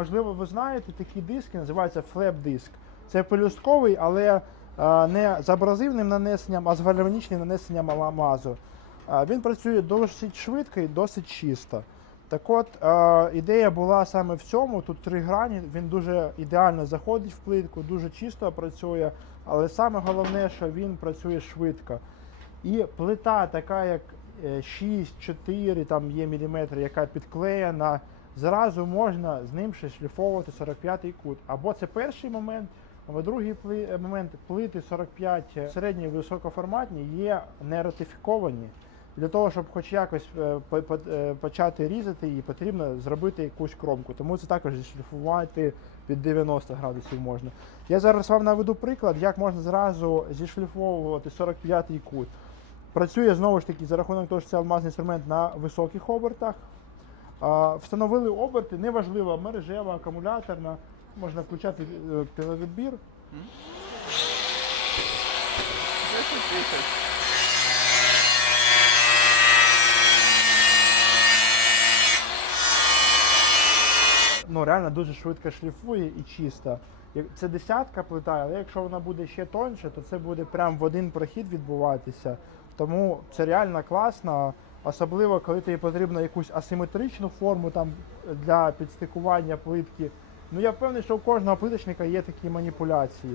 Можливо, ви знаєте, такі диски називаються флеп-диск. Це пелюстковий, але е, не з абразивним нанесенням, а з гальванічним нанесенням ламазу. Е, Він працює досить швидко і досить чисто. Так от, е, ідея була саме в цьому. Тут три грані, він дуже ідеально заходить в плитку, дуже чисто працює, але саме головне, що він працює швидко. І плита, така як е, 6-4 там є міліметри, яка підклеєна, зразу можна з ним ще шліфовувати 45-й кут. Або це перший момент, або другий е, момент плити 45 середні високоформатні є не ратифіковані. Для того, щоб хоч якось е, е, почати різати її, потрібно зробити якусь кромку. Тому це також зішліфувати під 90 градусів можна. Я зараз вам наведу приклад, як можна зразу зішліфовувати 45-й кут. Працює знову ж таки за рахунок того, що це алмазний інструмент на високих обертах. Встановили оберти, неважливо, мережева, акумуляторна, можна включати е, пиловідбір. 10 тисяч. ну реально дуже швидко шліфує і чисто. Це десятка плита, але якщо вона буде ще тоньше, то це буде прям в один прохід відбуватися. Тому це реально класно, особливо коли тобі потрібна якусь асиметричну форму там для підстикування плитки. Ну я впевнений, що у кожного плиточника є такі маніпуляції.